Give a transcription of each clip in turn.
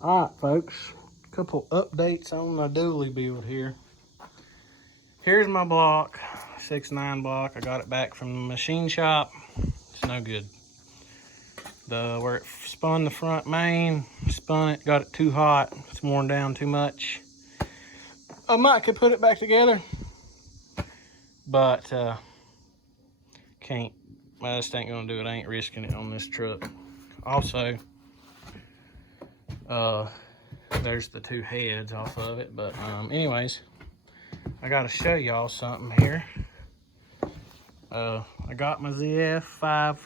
Alright folks, a couple updates on the dually build here. Here's my block, 6'9" block. I got it back from the machine shop. It's no good. Where it spun the front main, spun it, got it too hot. It's worn down too much. I might could put it back together, but can't. I just ain't gonna do it. I ain't risking it on this truck. Also, there's the two heads off of it, but anyways, I gotta show y'all something here. I got my ZF5,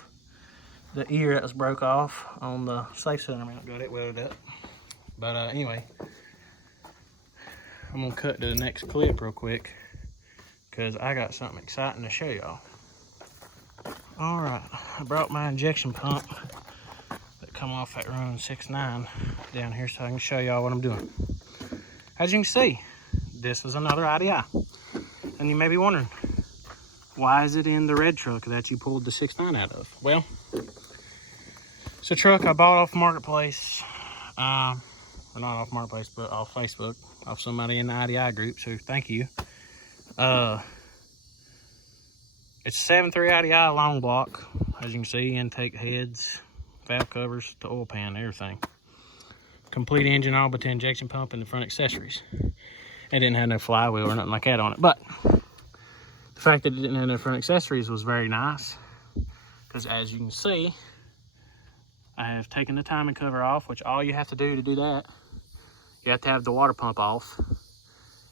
the ear that was broke off on the safe center mount, got it welded up. But anyway, I'm gonna cut to the next clip real quick because I got something exciting to show y'all. All right, I brought my injection pump that come off that run 6'9" down here so I can show y'all what I'm doing. As you can see, this is another IDI. And you may be wondering, why is it in the red truck that you pulled the 6'9" out of? Well, it's a truck I bought off Marketplace. Or not off Marketplace, but off Facebook, off somebody in the IDI group, so thank you. It's a 7.3 IDI long block. As you can see, intake heads, valve covers, the oil pan, everything. Complete engine, all but the injection pump and the front accessories. It didn't have no flywheel or nothing like that on it, but the fact that it didn't have no front accessories was very nice, because as you can see, I have taken the timing cover off, which all you have to do that, you have to have the water pump off,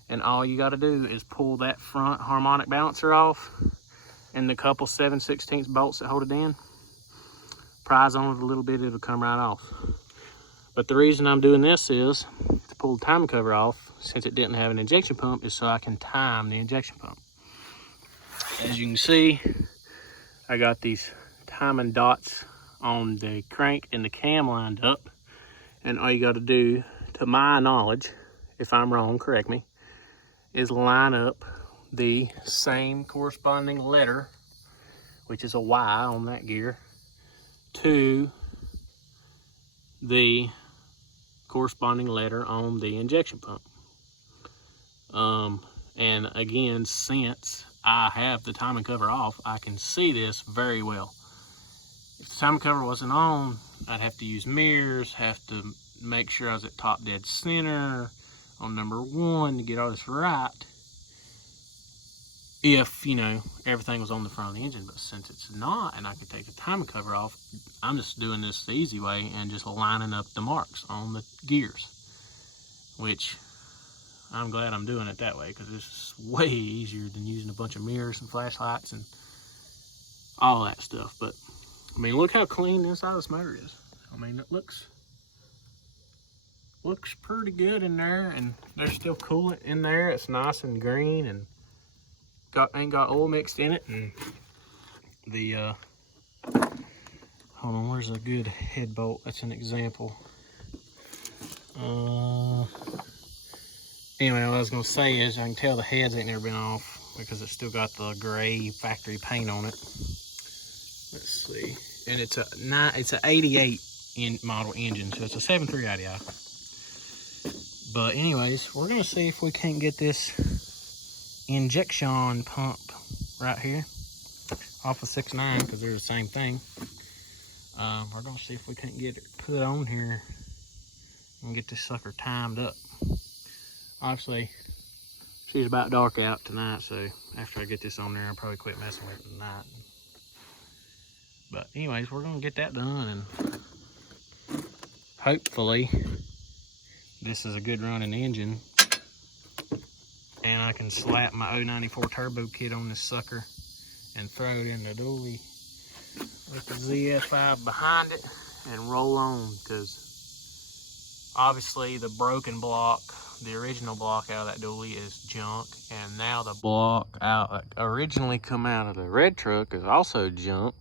and all you got to do is pull that front harmonic balancer off and the couple 7/16 bolts that hold it in. Prise on it a little bit, it'll come right off. But the reason I'm doing this is to pull the timing cover off, since it didn't have an injection pump, is so I can time the injection pump. As you can see, I got these timing dots on the crank and the cam lined up, and all you got to do, to my knowledge, if I'm wrong, correct me, is line up the same corresponding letter, which is a Y on that gear, to the corresponding letter on the injection pump. And again, since I have the timing cover off, I can see this very well. If the timing cover wasn't on, I'd have to use mirrors, have to make sure I was at top dead center on number 1 to get all this right, if, you know, everything was on the front of the engine. But since it's not, and I can take the timing cover off, I'm just doing this the easy way and just lining up the marks on the gears, which I'm glad I'm doing it that way, because this is way easier than using a bunch of mirrors and flashlights and all that stuff. But I mean, look how clean this side of this motor is. I mean, it looks pretty good in there, and there's still coolant in there. It's nice and green and ain't got oil mixed in it. And the hold on, where's a good head bolt? That's an example. Anyway, what I was gonna say is, I can tell the heads ain't never been off because it's still got the gray factory paint on it. Let's see, and it's a 88 model engine, so it's a 7.3 IDI. But anyways, we're gonna see if we can't get this injection pump right here off of 6'9", because they're the same thing. We're gonna see if we can't get it put on here and get this sucker timed up. Obviously, she's about dark out tonight, so after I get this on there, I'll probably quit messing with it tonight. But anyways, we're gonna get that done, and hopefully this is a good running engine, and I can slap my 094 turbo kit on this sucker and throw it in the dually with the ZF5 behind it and roll on, because obviously the broken block, the original block out of that dually, is junk, and now the block out that originally come out of the red truck is also junk,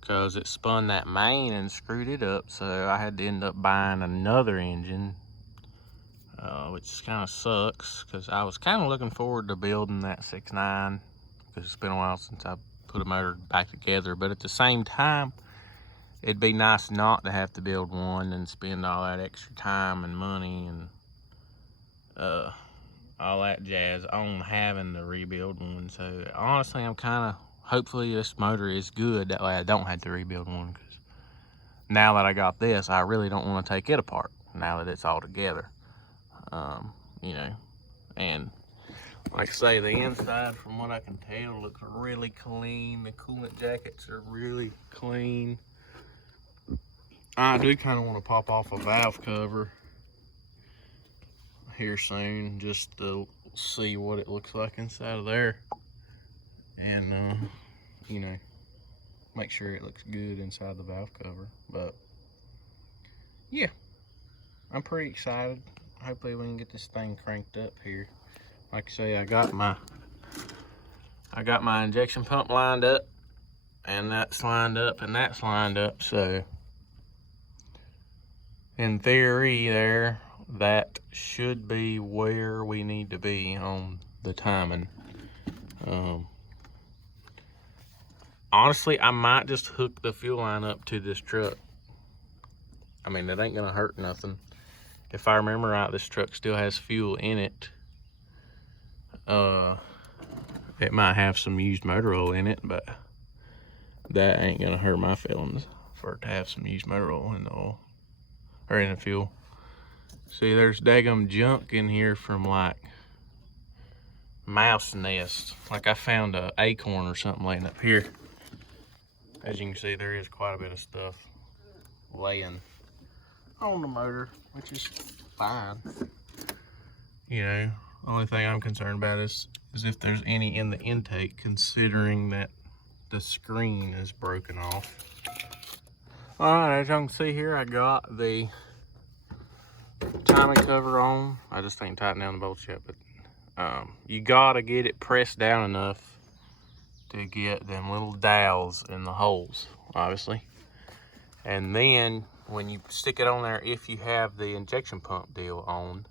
because it spun that main and screwed it up. So I had to end up buying another engine, which kind of sucks, because I was kind of looking forward to building that 6'9", because it's been a while since I put a motor back together. But at the same time, it'd be nice not to have to build one and spend all that extra time and money and all that jazz on having to rebuild one. So honestly, I'm kind of, hopefully this motor is good, that way I don't have to rebuild one, because now that I got this, I really don't want to take it apart now that it's all together. You know, and like I say, the inside, from what I can tell, looks really clean. The coolant jackets are really clean. I do kind of want to pop off a valve cover here soon, just to see what it looks like inside of there, and you know, make sure it looks good inside the valve cover. But yeah, I'm pretty excited. Hopefully we can get this thing cranked up here. Like I say, I got my injection pump lined up, and that's lined up, and that's lined up. So in theory there, that should be where we need to be on the timing. Honestly, I might just hook the fuel line up to this truck. I mean, it ain't gonna hurt nothing. If I remember right, this truck still has fuel in it. It might have some used motor oil in it, but that ain't gonna hurt my feelings for it to have some used motor oil in the oil, or in the fuel. See, there's daggum junk in here from like mouse nests. Like I found a acorn or something laying up here. As you can see, there is quite a bit of stuff laying on the motor, which is fine. You know, the only thing I'm concerned about is if there's any in the intake, considering that the screen is broken off. All right, as you can see here, I got the timing cover on. I just ain't tightened down the bolts yet, but you gotta get it pressed down enough to get them little dowels in the holes, obviously. And then when you stick it on there, if you have the injection pump deal on,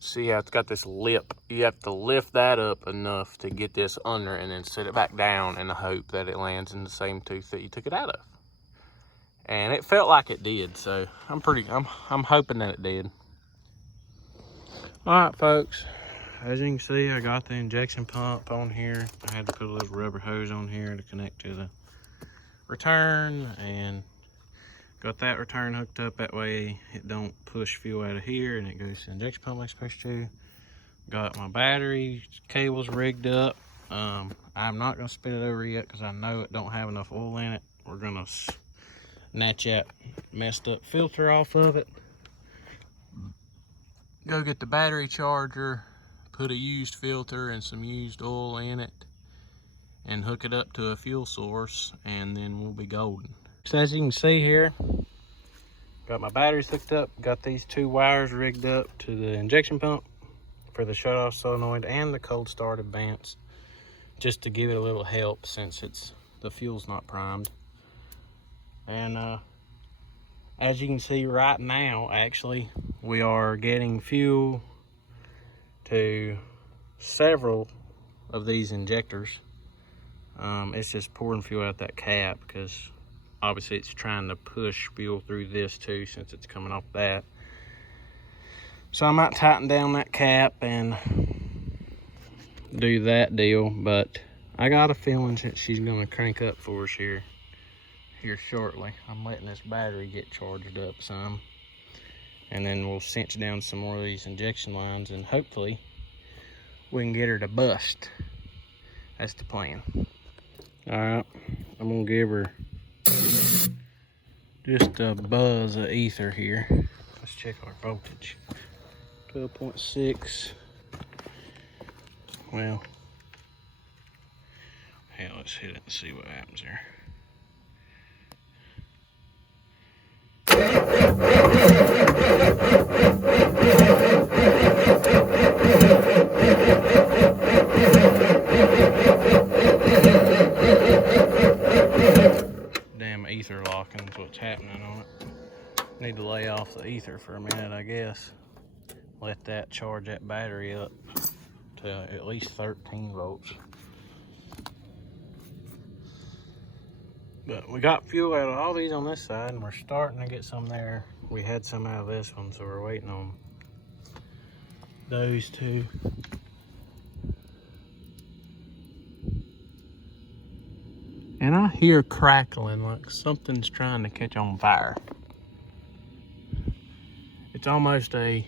see how it's got this lip? You have to lift that up enough to get this under, and then set it back down in the hope that it lands in the same tooth that you took it out of. And it felt like it did, so I'm hoping that it did. All right, folks. As you can see, I got the injection pump on here. I had to put a little rubber hose on here to connect to the return, and got that return hooked up. That way it don't push fuel out of here and it goes to the injection pump like it's supposed to. Got my battery cables rigged up. I'm not gonna spit it over yet because I know it don't have enough oil in it. We're gonna snatch that messed up filter off of it, go get the battery charger, put a used filter and some used oil in it, and hook it up to a fuel source, and then we'll be golden. So as you can see here, got my batteries hooked up, got these two wires rigged up to the injection pump for the shut-off solenoid and the cold start advance, just to give it a little help since the fuel's not primed. And as you can see right now, actually, we are getting fuel to several of these injectors. It's just pouring fuel out that cap because obviously it's trying to push fuel through this too, since it's coming off that. So I might tighten down that cap and do that deal, but I got a feeling that she's gonna crank up for us here shortly. I'm letting this battery get charged up some, and then we'll cinch down some more of these injection lines, and hopefully we can get her to bust. That's the plan. All right, I'm gonna give her just a buzz of ether here. Let's check our voltage. 12.6. Well, hey, let's hit it and see what happens here. Damn ether locking is what's happening on it. Need to lay off the ether for a minute, I guess. Let that charge that battery up to at least 13 volts. But we got fuel out of all these on this side, and we're starting to get some there. We had some out of this one, so we're waiting on those two. And I hear crackling like something's trying to catch on fire. It's almost a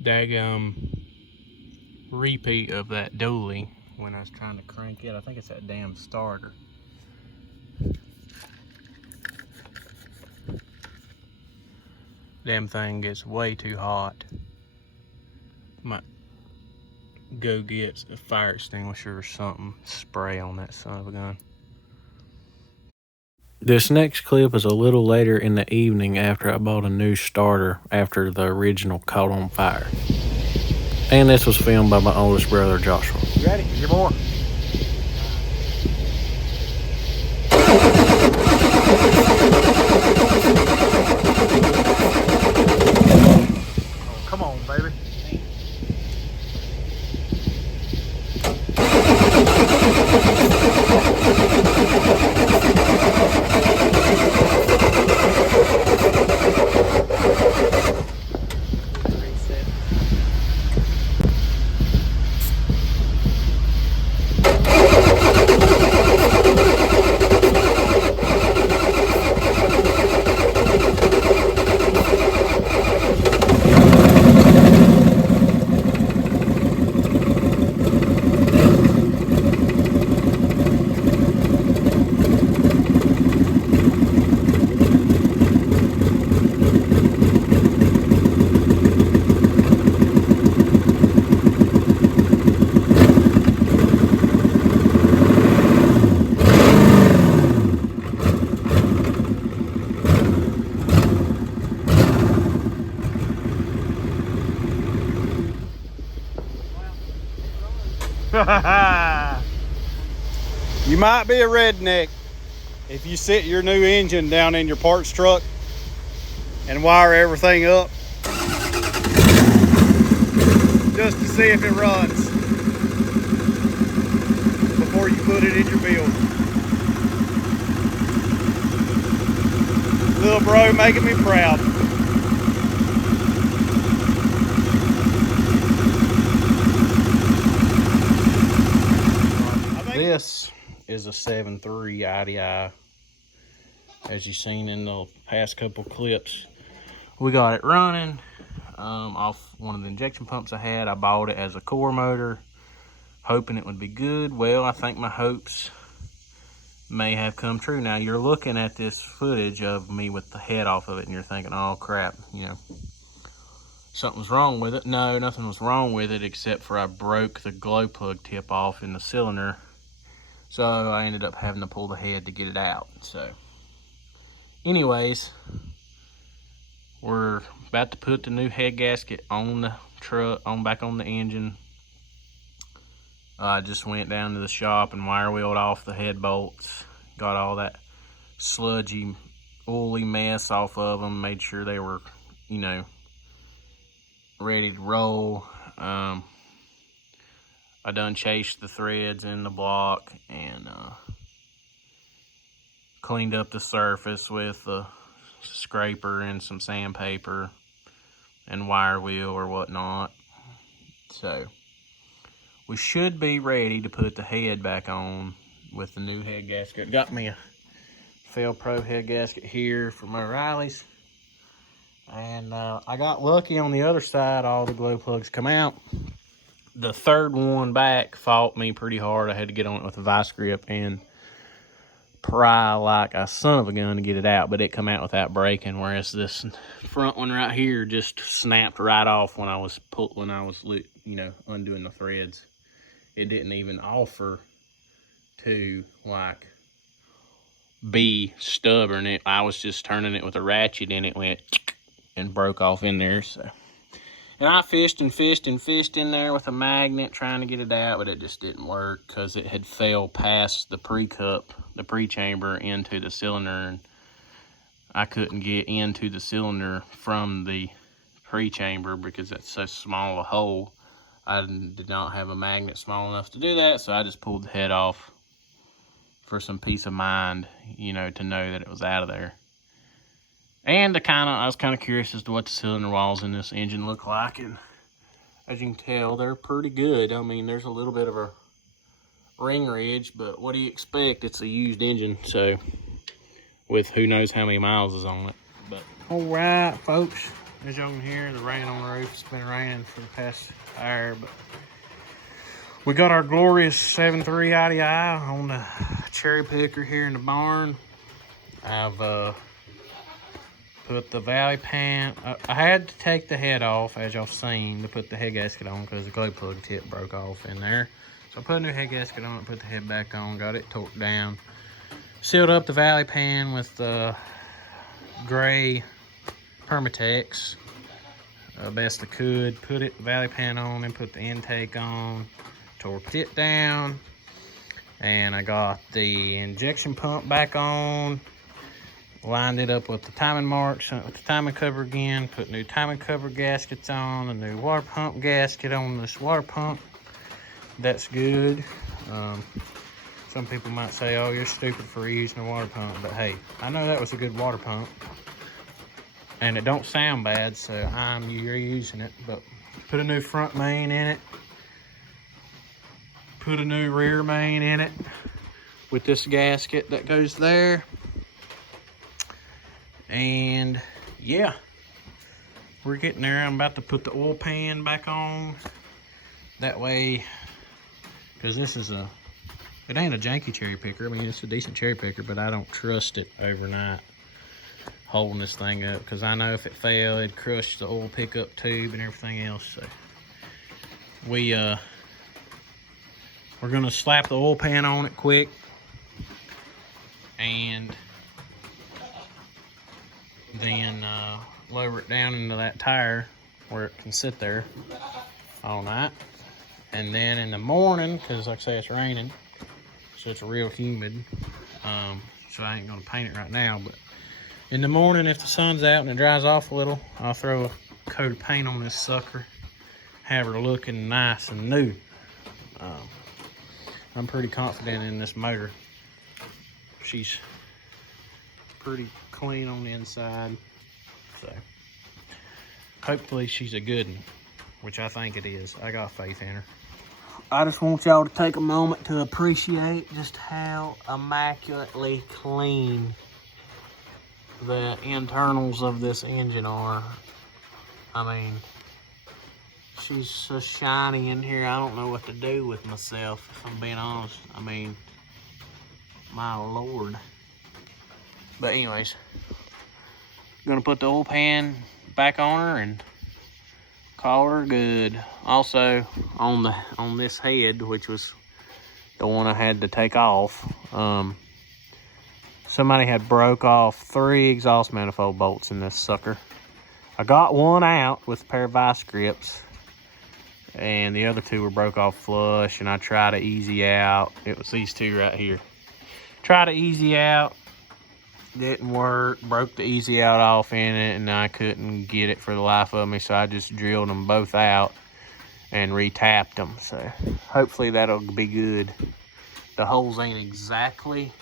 daggum repeat of that dually when I was trying to crank it. I think it's that damn starter. Damn thing gets way too hot. Might go get a fire extinguisher or something, spray on that son of a gun. This next clip is a little later in the evening after I bought a new starter after the original caught on fire. And this was filmed by my oldest brother, Joshua. You ready? Get more. Oh, come on, baby. You might be a redneck if you sit your new engine down in your parts truck and wire everything up just to see if it runs before you put it in your build. Little bro making me proud. This is a 7.3 IDI, as you've seen in the past couple clips. We got it running off one of the injection pumps I had. I bought it as a core motor, hoping it would be good. Well, I think my hopes may have come true. Now, you're looking at this footage of me with the head off of it, and you're thinking, oh crap, you know, something's wrong with it. No, nothing was wrong with it, except for I broke the glow plug tip off in the cylinder. So I ended up having to pull the head to get it out. So anyways, we're about to put the new head gasket on the truck, back on the engine. I just went down to the shop and wire wheeled off the head bolts. Got all that sludgy, oily mess off of them. Made sure they were, you know, ready to roll. I done chased the threads in the block and cleaned up the surface with a scraper and some sandpaper and wire wheel or whatnot. So we should be ready to put the head back on with the new head gasket. Got me a Fel Pro head gasket here from Oreillys. And I got lucky on the other side, all the glow plugs come out. The third one back fought me pretty hard. I had to get on it with a vice grip and pry like a son of a gun to get it out, but it come out without breaking, whereas this front one right here just snapped right off when I was you know, undoing the threads. It didn't even offer to like be stubborn. I was just turning it with a ratchet and it went and broke off in there. So, and I fished and fished and fished in there with a magnet trying to get it out, but it just didn't work because it had fell past the pre-cup, the pre-chamber into the cylinder, and I couldn't get into the cylinder from the pre-chamber because that's so small a hole. I did not have a magnet small enough to do that, so I just pulled the head off for some peace of mind, you know, to know that it was out of there. And I was kind of curious as to what the cylinder walls in this engine look like, and as you can tell, they're pretty good. I mean, there's a little bit of a ring ridge, but what do you expect? It's a used engine, so with who knows how many miles is on it. But all right, folks, as y'all can hear, the rain on the roof. It's been raining for the past hour, but we got our glorious 7.3 IDI on the cherry picker here in the barn. I've put the valley pan. I had to take the head off, as y'all seen, to put the head gasket on because the glow plug tip broke off in there. So I put a new head gasket on it, put the head back on, got it torqued down. Sealed up the valley pan with the gray Permatex best I could. Put the valley pan on and put the intake on. Torqued it down. And I got the injection pump back on. Lined it up with the timing marks, with the timing cover again. Put new timing cover gaskets on. A new water pump gasket on this water pump. That's good. Some people might say, oh, you're stupid for reusing a water pump. But hey, I know that was a good water pump. And it don't sound bad, so I'm reusing it. But put a new front main in it. Put a new rear main in it with this gasket that goes there. And yeah, we're getting there. I'm about to put the oil pan back on. That way, because this is it ain't a janky cherry picker. I mean, it's a decent cherry picker, but I don't trust it overnight holding this thing up, because I know if it fell, it'd crush the oil pickup tube and everything else. So we're gonna slap the oil pan on it quick and then lower it down into that tire where it can sit there all night. And then in the morning, because like I say, it's raining, so it's real humid, so I ain't gonna paint it right now, but in the morning, if the sun's out and it dries off a little, I'll throw a coat of paint on this sucker, have her looking nice and new. I'm pretty confident in this motor. She's pretty clean on the inside, so hopefully she's a good one, which I think it is. I got faith in her. I just want y'all to take a moment to appreciate just how immaculately clean the internals of this engine are. I mean, she's so shiny in here, I don't know what to do with myself, if I'm being honest. I mean, my lord. But anyways, gonna put the oil pan back on her and call her good. Also, on this head, which was the one I had to take off, somebody had broke off 3 exhaust manifold bolts in this sucker. I got one out with a pair of vice grips, and the other 2 were broke off flush, and I tried to easy out. It was these 2 right here. Tried to easy out, didn't work, broke the easy out off in it, and I couldn't get it for the life of me, so I just drilled them both out and re-tapped them. So hopefully that'll be good. The holes ain't exactly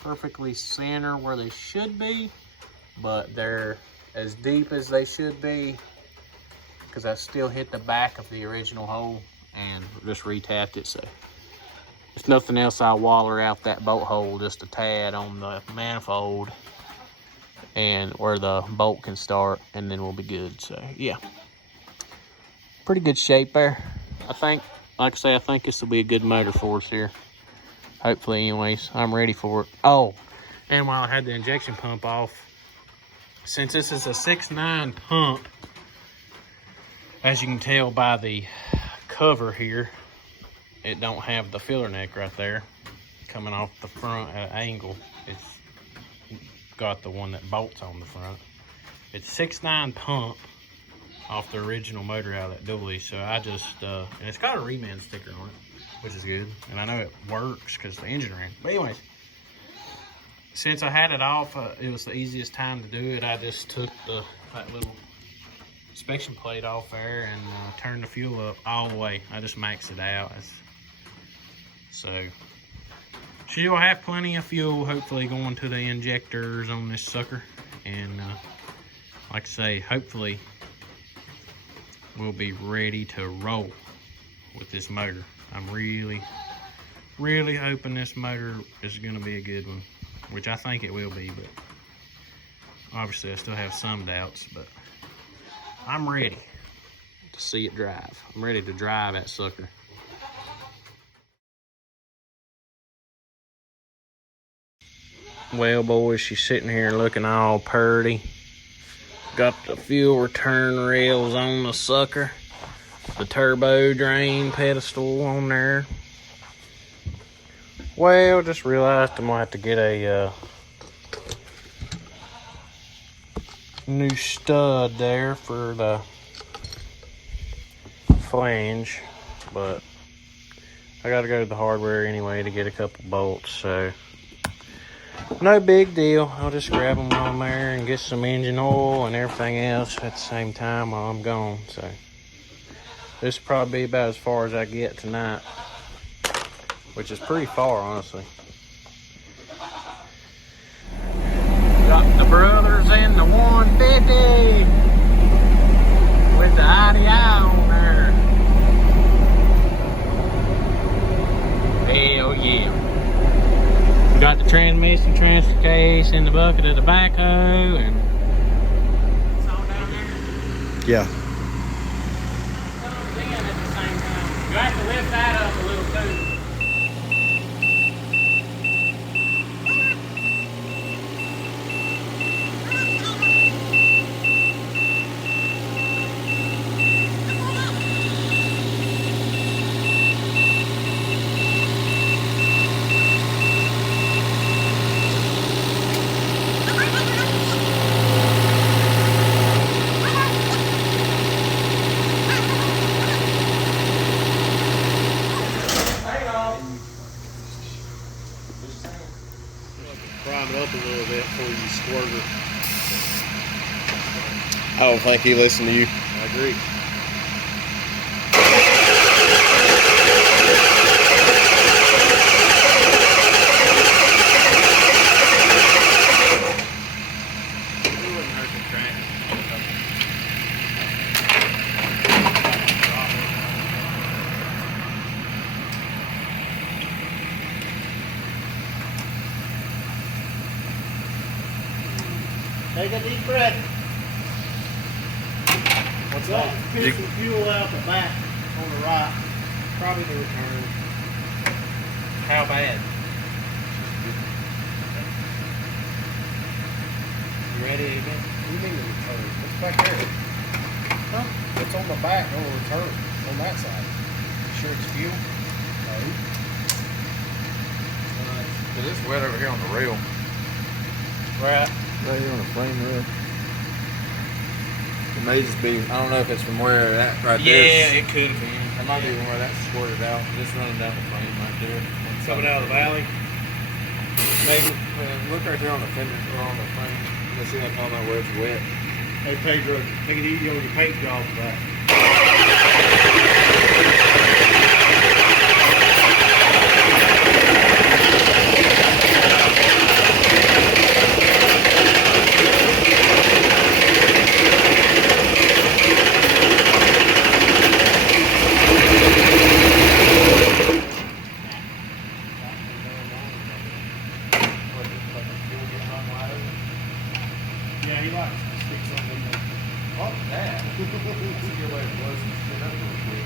perfectly center where they should be, but they're as deep as they should be, because I still hit the back of the original hole and just re-tapped it. So if nothing else, I'll waller out that bolt hole just a tad on the manifold and where the bolt can start, and then we'll be good. So yeah, pretty good shape there. I think, like I say, I think this will be a good motor for us here. Hopefully, anyways, I'm ready for it. Oh, and while I had the injection pump off, since this is a 6.9 pump, as you can tell by the cover here, it don't have the filler neck right there coming off the front at an angle. It's got the one that bolts on the front. It's 6.9 pump off the original motor out of that dually. So I just, and it's got a reman sticker on it, which is good. And I know it works because the engine ran. But anyways, since I had it off, it was the easiest time to do it. I just took that little inspection plate off there and turn the fuel up all the way. I just maxed it out. So she'll have plenty of fuel, hopefully, going to the injectors on this sucker. And like I say, hopefully we'll be ready to roll with this motor. I'm really hoping this motor is going to be a good one, which I think it will be, but obviously I still have some doubts. But I'm ready to see it drive. I'm ready to drive that sucker. Well, boys, she's sitting here looking all purty. Got the fuel return rails on the sucker. The turbo drain pedestal on there. Well, just realized I'm gonna have to get a new stud there for the flange, but I gotta go to the hardware anyway to get a couple bolts, so no big deal. I'll just grab them on there and get some engine oil and everything else at the same time while I'm gone. So this will probably be about as far as I get tonight, which is pretty far, honestly. Got the brothers in the 150 with the IDI on there. Hell yeah. We got the transmission transfer case in the bucket of the backhoe, and it's all down there. Yeah. In at the same time. You have to lift that up a little too. Prime it up a little bit before you squirt it. I don't think he listened to you. I agree. Take a deep breath. What's Well, that? push some fuel out the back on the right. Probably the return. How bad? You ready again? What do you mean the return? What's back there? Huh? It's on the back on the return on that side. You sure it's fuel? No. It is wet over here on the rail. Where at? Right here on the frame rail. It may just be, I don't know if it's from where that right there. Yeah, it could have been. It might be from where that squirted out. Just running down the frame right there. Coming out of the valley. Maybe. Look right there on the fender or on the frame. You'll see that talking about where it's wet. Hey Pedro, take it easy on your paint job for that. Yeah, he likes to stick something in there. Oh, that. That's a good way to blow some shit up real quick.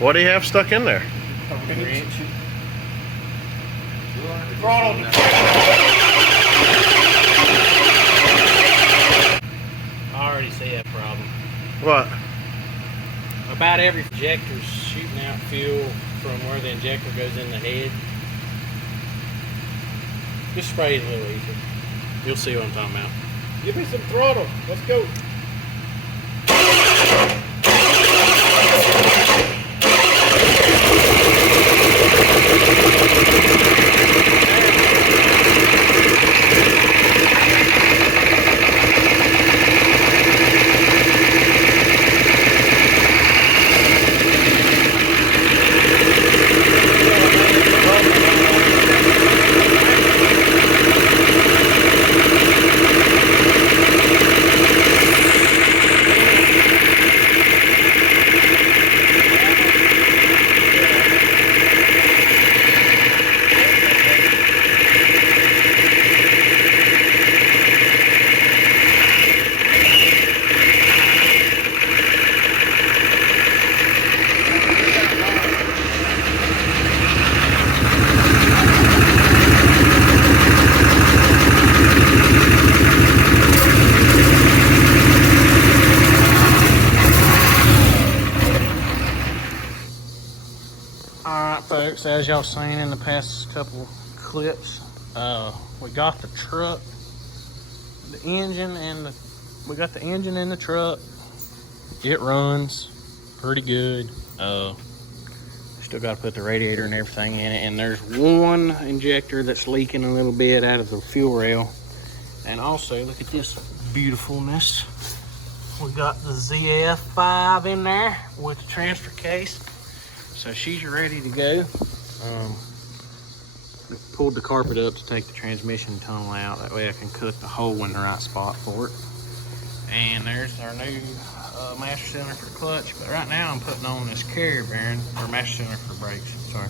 What do you have stuck in there? A wrench. Throttle. I already see that problem. What? About every injector's shooting out fuel from where the injector goes in the head. Just spray it a little easier. You'll see what I'm talking about. Give me some throttle. Let's go. I was saying in the past couple clips, we got the truck, the engine, and we got the engine in the truck. It runs pretty good. Still got to put the radiator and everything in it, and there's one injector that's leaking a little bit out of the fuel rail. And also, look at this beautifulness. We got the ZF5 in there with the transfer case, so she's ready to go. Pulled the carpet up to take the transmission tunnel out. That way I can cut the hole in the right spot for it. And there's our new master cylinder for clutch. But right now I'm putting on this carrier bearing, or master cylinder for brakes, sorry.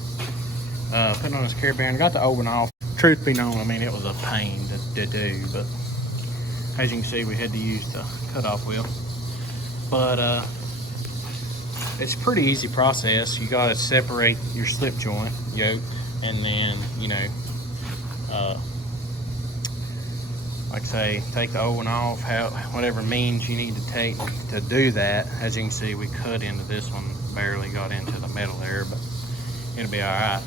Putting on this carrier bearing. Got the open off. Truth be known, I mean, it was a pain to do, but as you can see, we had to use the cutoff wheel. But it's a pretty easy process. You gotta separate your slip joint yoke, and then, you know, like I say, take the old one off, whatever means you need to take to do that. As you can see, we cut into this one, barely got into the metal there, but it'll be all right.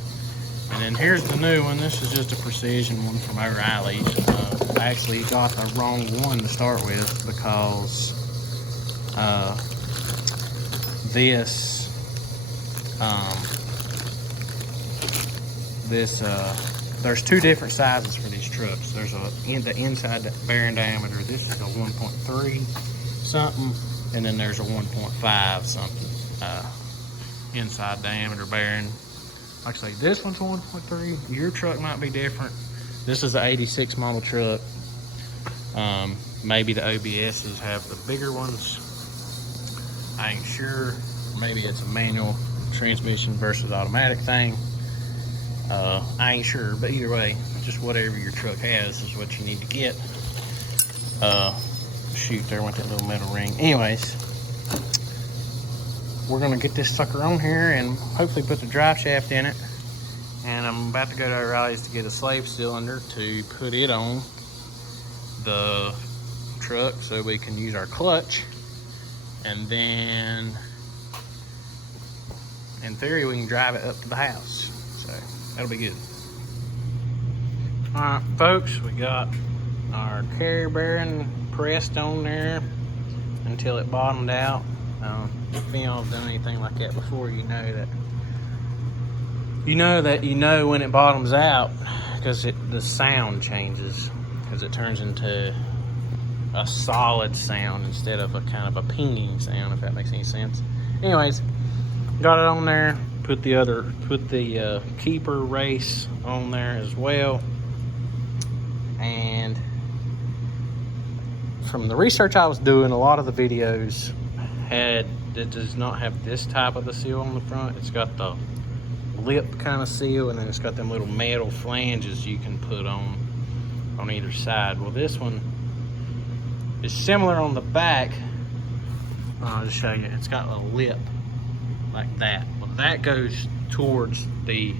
And then here's the new one. This is just a precision one from Oreillys. I actually got the wrong one to start with, because there's two different sizes for these trucks. There's the inside bearing diameter. This is a 1.3 something, and then there's a 1.5 something inside diameter bearing. Like I say, this one's 1.3. Your truck might be different. This is the 86 model truck. Maybe the OBSs have the bigger ones. I ain't sure. Maybe it's a manual transmission versus automatic thing. I ain't sure, but either way, just whatever your truck has is what you need to get. Shoot, there went that little metal ring. Anyways, we're gonna get this sucker on here and hopefully put the drive shaft in it. And I'm about to go to Oreillys to get a slave cylinder to put it on the truck so we can use our clutch. And then, in theory, we can drive it up to the house. So that'll be good. All right, folks, we got our carrier bearing pressed on there until it bottomed out. If y'all have done anything like that before, you know when it bottoms out, because the sound changes, because it turns into a solid sound instead of a kind of a pinging sound, if that makes any sense. Anyways, got it on there. Put the keeper race on there as well. And from the research I was doing, a lot of the videos it does not have this type of the seal on the front. It's got the lip kind of seal, and then it's got them little metal flanges you can put on either side. Well, this one is similar on the back. I'll just show you. It's got a lip like that. Well, that goes towards the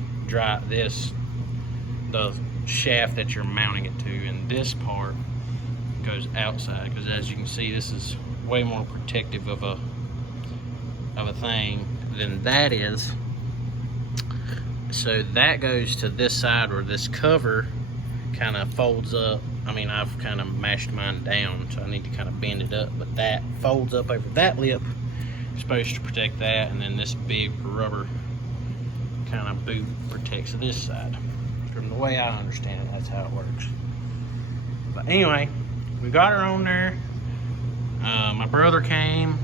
shaft that you're mounting it to, and this part goes outside, because as you can see, this is way more protective of a thing than that is. So that goes to this side where this cover kind of folds up. I mean, I've kind of mashed mine down, so I need to kind of bend it up, but that folds up over that lip. It's supposed to protect that, and then this big rubber kind of boot protects this side. From the way I understand it, that's how it works. But anyway, we got her on there. My brother came,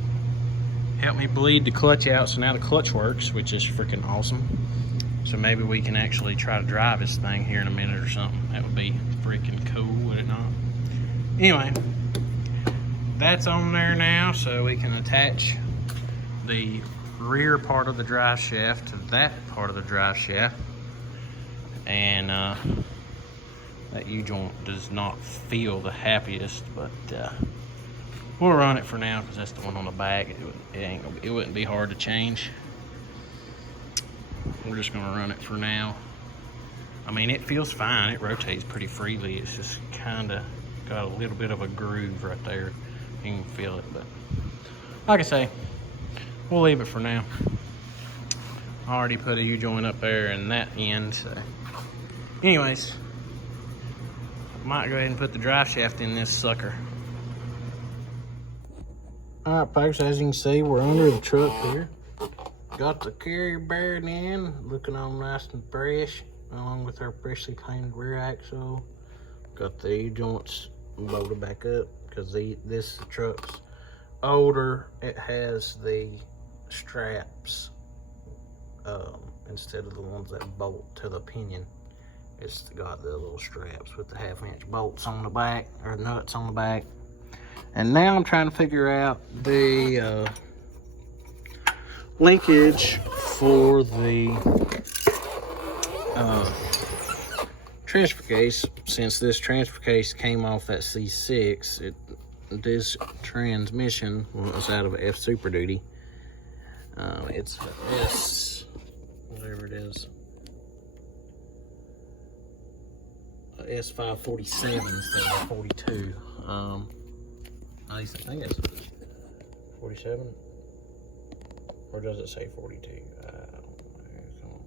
helped me bleed the clutch out, so now the clutch works, which is freaking awesome. So maybe we can actually try to drive this thing here in a minute or something. That would be freaking cool, would it not? Anyway, that's on there now, so we can attach the rear part of the drive shaft to that part of the drive shaft. And that U-joint does not feel the happiest, but we'll run it for now, because that's the one on the back. It wouldn't be hard to change. We're just gonna run it for now. I mean, it feels fine. It rotates pretty freely. It's just kind of got a little bit of a groove right there. You can feel it, but like I say, we'll leave it for now. I already put a U-joint up there in that end, so. Anyways, might go ahead and put the drive shaft in this sucker. Alright folks, as you can see, we're under the truck here. Got the carrier buried in, looking all nice and fresh, along with our freshly painted rear axle. Got the U-joints bolted back up, because this truck's older. It has the straps instead of the ones that bolt to the pinion. It's got the little straps with the 1/2-inch bolts on the back, or nuts on the back. And now I'm trying to figure out the linkage for the transfer case. Since this transfer case came off that C6, this transmission was out of F Super Duty. It's a S, whatever it is, a S547 instead of 42. At least I think it's 47, or does it say 42? I don't know. Come on.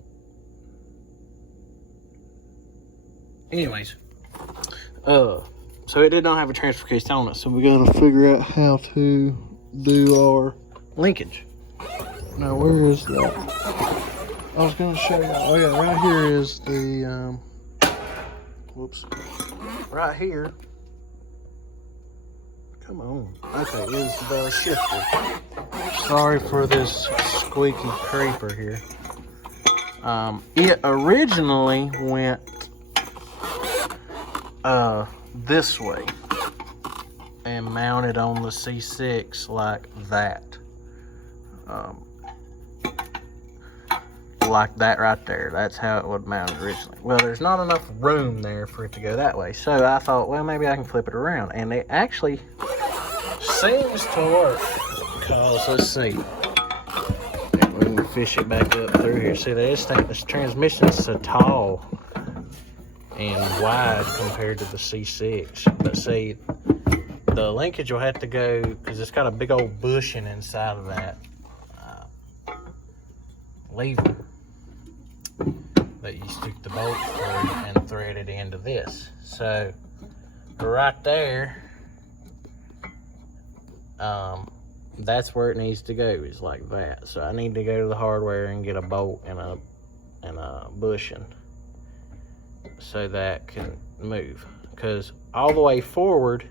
Anyways, so it did not have a transfer case on it, so we gotta figure out how to do our linkage. Now, where is that? I was gonna show you. Oh yeah, right here is the whoops. Right here. Come on. Okay, is the shifter. Sorry for this squeaky creeper here. It originally went this way and mounted on the C6 like that. Like that right there. That's how it would mount originally. Well, there's not enough room there for it to go that way. So I thought, well, maybe I can flip it around. And it actually seems to work. Because, let's see. We can fish it back up through here. See, this transmission is so tall and wide compared to the C6. But see, the linkage will have to go, because it's got a big old bushing inside of that lever that you stick the bolt through and thread it into this. So right there, that's where it needs to go, is like that. So I need to go to the hardware and get a bolt and a bushing so that can move, because all the way forward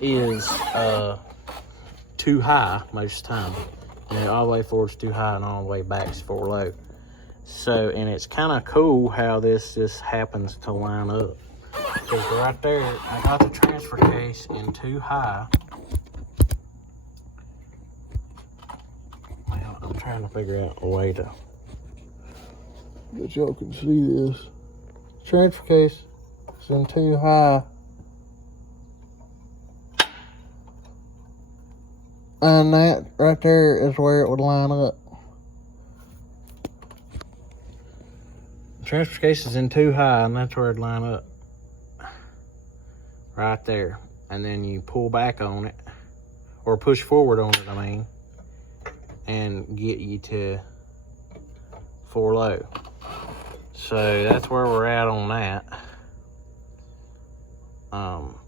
is too high most of the time. And all the way forward's too high and all the way back's for low. So, and it's kind of cool how this just happens to line up. Because right there, I got the transfer case in too high. Well, I'm trying to figure out a way to that y'all can see this. Transfer case is in too high. And that right there is where it would line up. The transfer case is in too high, and that's where it'd line up. Right there. And then you pull back on it, or push forward on it, I mean, and get you to 4 low. So that's where we're at on that.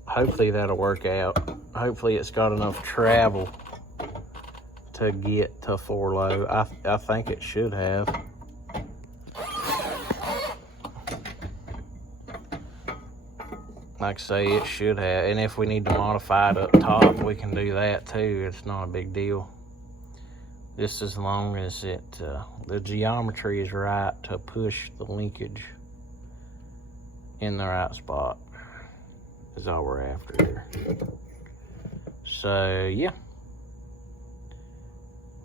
Hopefully that'll work out. Hopefully it's got enough travel to get to 4 low. I think it should have. Like I say, it should have. And if we need to modify it up top, we can do that too. It's not a big deal. Just as long as the geometry is right to push the linkage in the right spot is all we're after here. So yeah,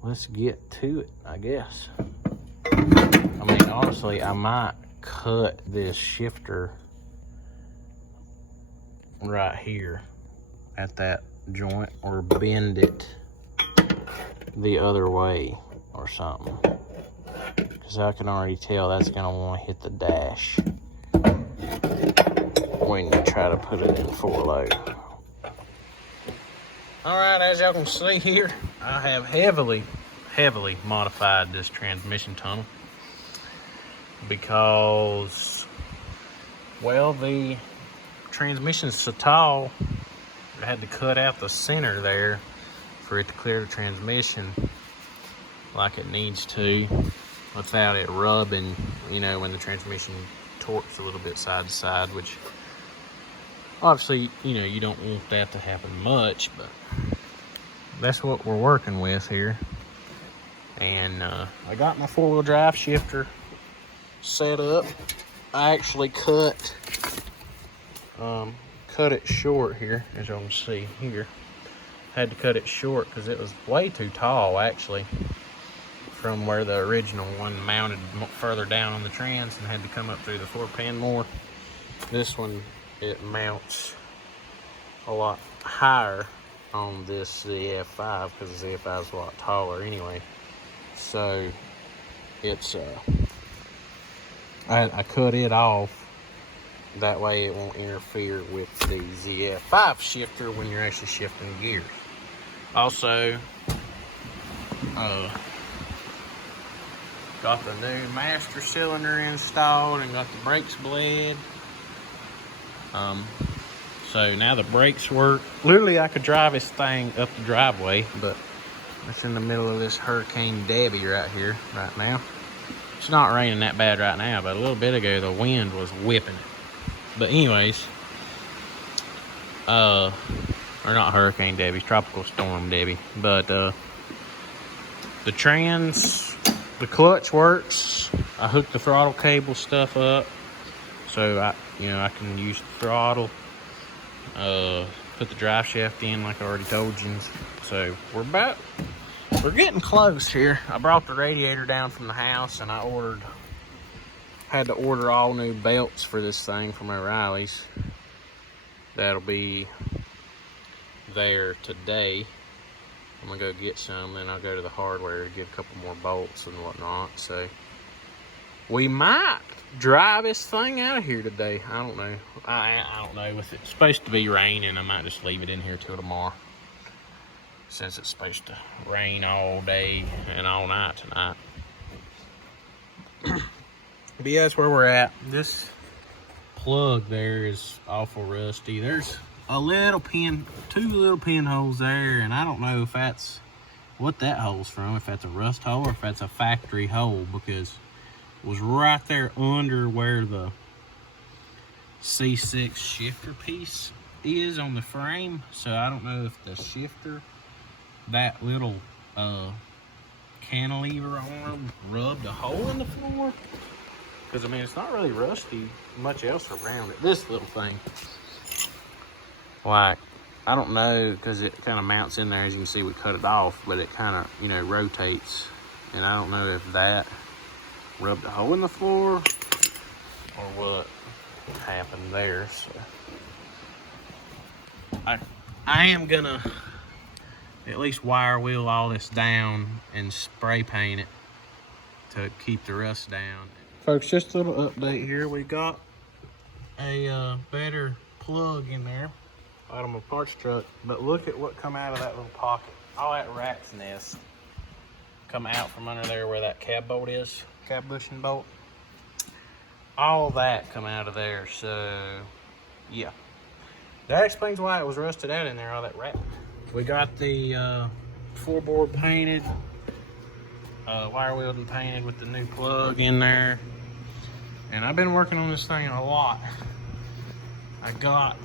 let's get to it, I guess. I mean, honestly, I might cut this shifter right here at that joint, or bend it the other way or something, because I can already tell that's gonna want to hit the dash when you try to put it in 4 low. All right, as y'all can see here, I have heavily heavily modified this transmission tunnel because, well, the transmission's so tall, I had to cut out the center there for it to clear the transmission like it needs to without it rubbing, you know, when the transmission torques a little bit side to side, which obviously, you know, you don't want that to happen much, but that's what we're working with here. And I got my 4-wheel drive shifter set up. I actually cut it short here, as y'all can see here. Had to cut it short because it was way too tall, actually, from where the original one mounted further down on the trans, and had to come up through the 4-pan more. This one, it mounts a lot higher on this ZF5 because the ZF5 is a lot taller anyway. So it's I cut it off. That way it won't interfere with the ZF5 shifter when you're actually shifting gears. Also, got the new master cylinder installed and got the brakes bled. So now the brakes work. Literally, I could drive this thing up the driveway, but it's in the middle of this Hurricane Debbie right here, right now. It's not raining that bad right now, but a little bit ago, the wind was whipping it. But anyways, or not Hurricane Debbie, Tropical Storm Debbie. But the trans, the clutch works. I hooked the throttle cable stuff up, so I can use the throttle. Put the drive shaft in like I already told you. So we're getting close here. I brought the radiator down from the house, and I had to order all new belts for this thing from Oreillys. That'll be there today. I'm gonna go get some, then I'll go to the hardware to get a couple more bolts and whatnot. So we might drive this thing out of here today. I don't know. I don't know. With it supposed to be raining, I might just leave it in here till tomorrow, since it's supposed to rain all day and all night tonight. But yeah, that's where we're at. This plug there is awful rusty. There's a little pin, 2 little pinholes there, and I don't know if that's what that hole's from, if that's a rust hole or if that's a factory hole, because it was right there under where the C6 shifter piece is on the frame. So I don't know if the shifter, that little cantilever arm, rubbed a hole in the floor. Because, I mean, it's not really rusty much else around it. This little thing, like, I don't know, because it kind of mounts in there. As you can see, we cut it off, but it kind of, you know, rotates. And I don't know if that rubbed a hole in the floor or what happened there. So I am going to at least wire wheel all this down and spray paint it to keep the rust down. Folks, just a little update here. We got a better plug in there out of my parts truck, but look at what come out of that little pocket. All that rat's nest come out from under there where that cab bolt is, cab bushing bolt. All that come out of there. So yeah, that explains why it was rusted out in there, all that rat. We got the floorboard painted, wire wheeled and painted with the new plug in there. And I've been working on this thing a lot. I got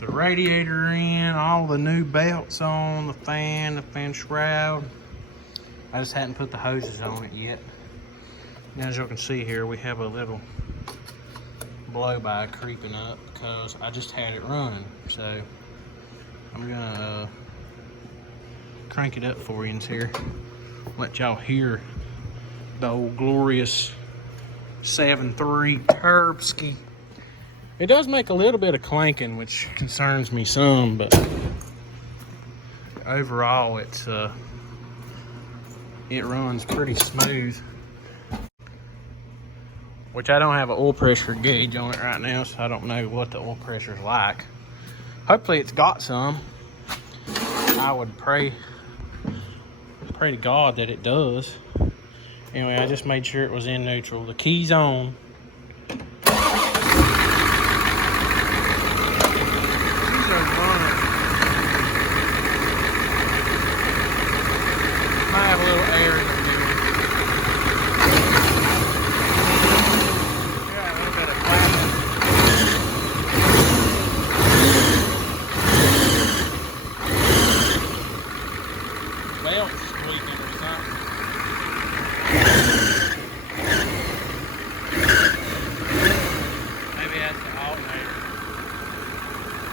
the radiator in, all the new belts on, the fan shroud. I just hadn't put the hoses on it yet. And as you can see here, we have a little blow-by creeping up because I just had it running. So I'm gonna crank it up for you here. Let y'all hear the old glorious 7.3 Turbski. It does make a little bit of clanking, which concerns me some, but overall it runs pretty smooth. Which I don't have an oil pressure gauge on it right now, so I don't know what the oil pressure is like. Hopefully it's got some. I would pray pray to God that it does. Anyway, I just made sure it was in neutral. The key's on. These are running. Might have a little air in the middle. Yeah, a little bit of plastic. Belt squeaking or something. Maybe that's the alternator.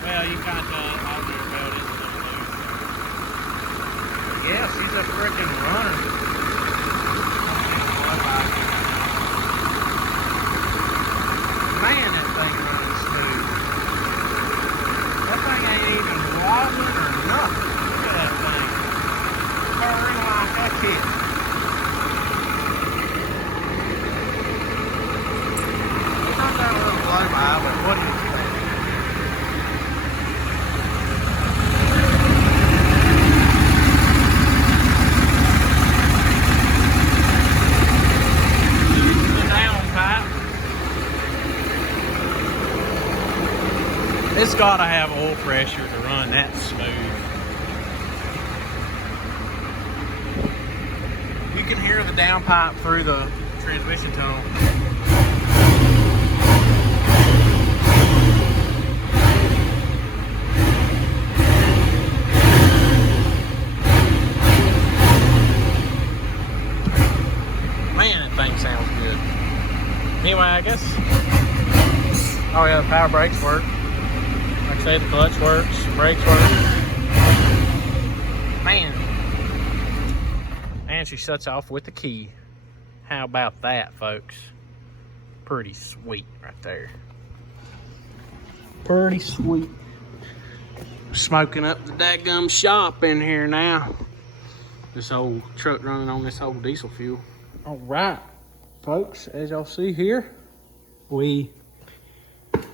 Well, you got the alternator belt is a little loose. Yeah, she's a freaking runner. Man, that thing runs smooth. That thing ain't even wobbling or nothing. Look at that thing. Purring like a kid. It's not that little blow by, but what do you expect? It's gotta have oil pressure to run that smooth. You can hear the downpipe through the transmission tunnel. Man, that thing sounds good. Anyway, I guess. Oh yeah, the power brakes work. Like I say, the clutch works, brakes work. Man. And she shuts off with the key. How about that, folks? Pretty sweet right there. Pretty sweet. Smoking up the dadgum shop in here now. This old truck running on this old diesel fuel. All right, folks, as y'all see here,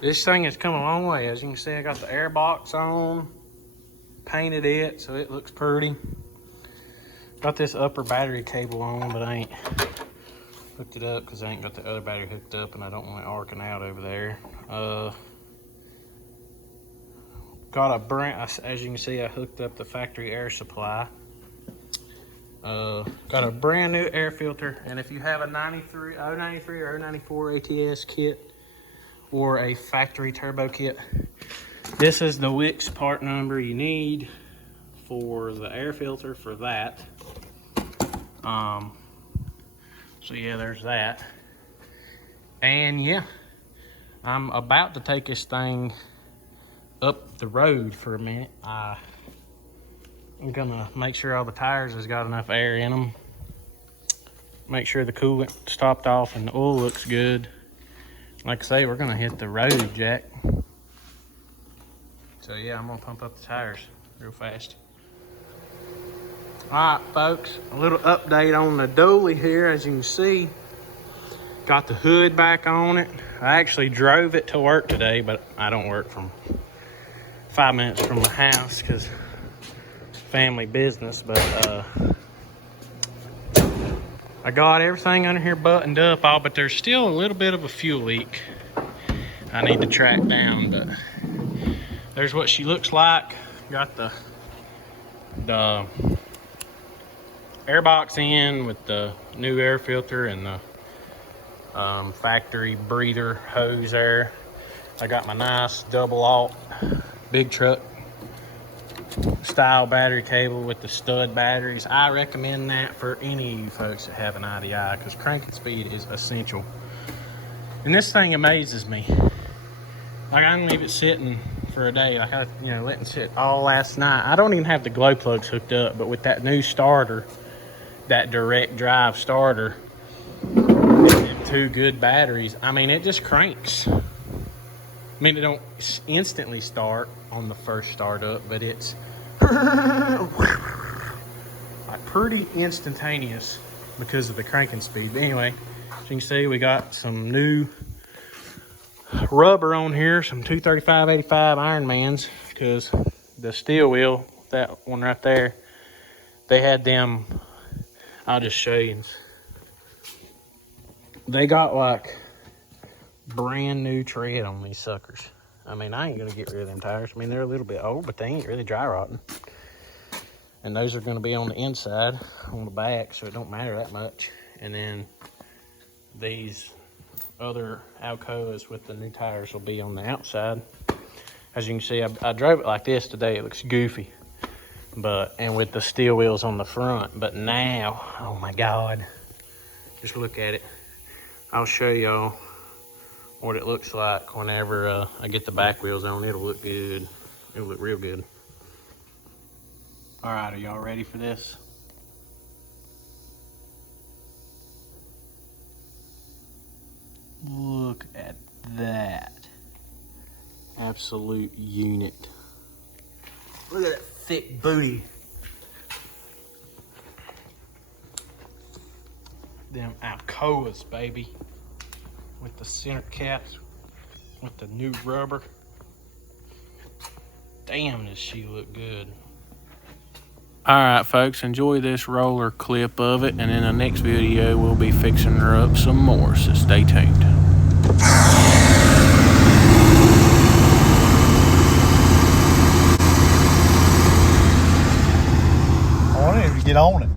this thing has come a long way. As you can see, I got the air box on, painted it so it looks pretty. Got this upper battery cable on, but I ain't hooked it up because I ain't got the other battery hooked up and I don't want it arcing out over there. Got a brand, as you can see, I hooked up the factory air supply. Got a brand new air filter, and if you have a 93 or 94 ATS kit, or a factory turbo kit, this is the Wix part number you need for the air filter for that. So yeah, there's that. And yeah, I'm about to take this thing up the road for a minute. I'm gonna make sure all the tires has got enough air in them, make sure the coolant stopped off and the oil looks good. Like I say, we're gonna hit the road, Jack. So yeah, I'm gonna pump up the tires real fast. All right, folks, a little update on the dually here. As you can see, got the hood back on it. I actually drove it to work today, but I don't work from 5 minutes from the house because family business. But I got everything under here buttoned up, but there's still a little bit of a fuel leak I need to track down. But there's what she looks like. Got the air box in with the new air filter and the factory breather hose there. I got my nice double alt big truck style battery cable with the stud batteries. I recommend that for any of you folks that have an IDI because cranking speed is essential. And this thing amazes me. Like, I can leave it sitting for a day. Like, I let it sit all last night. I don't even have the glow plugs hooked up, but with that new starter, that direct drive starter and 2 good batteries, I mean, it just cranks. I mean, it don't instantly start on the first startup, but it's like pretty instantaneous because of the cranking speed. But anyway, as you can see, we got some new rubber on here, some 235/85 Ironmans, because the steel wheel, that one right there, they had them I'll just show you. They got like brand new tread on these suckers. I mean, I ain't gonna get rid of them tires. I mean, they're a little bit old, but they ain't really dry rotting. And those are gonna be on the inside, on the back, so it don't matter that much. And then these other Alcoas with the new tires will be on the outside. As you can see, I drove it like this today. It looks goofy, and with the steel wheels on the front. But now, oh my God, just look at it. I'll show y'all what it looks like whenever I get the back wheels on. It'll look good. It'll look real good. All right, are y'all ready for this? Look at that. Absolute unit. Look at that thick booty. Them Alcoas, baby. With the center caps, with the new rubber. Damn, does she look good. All right, folks, enjoy this roller clip of it, and in the next video, we'll be fixing her up some more, so stay tuned. I want him to get on it.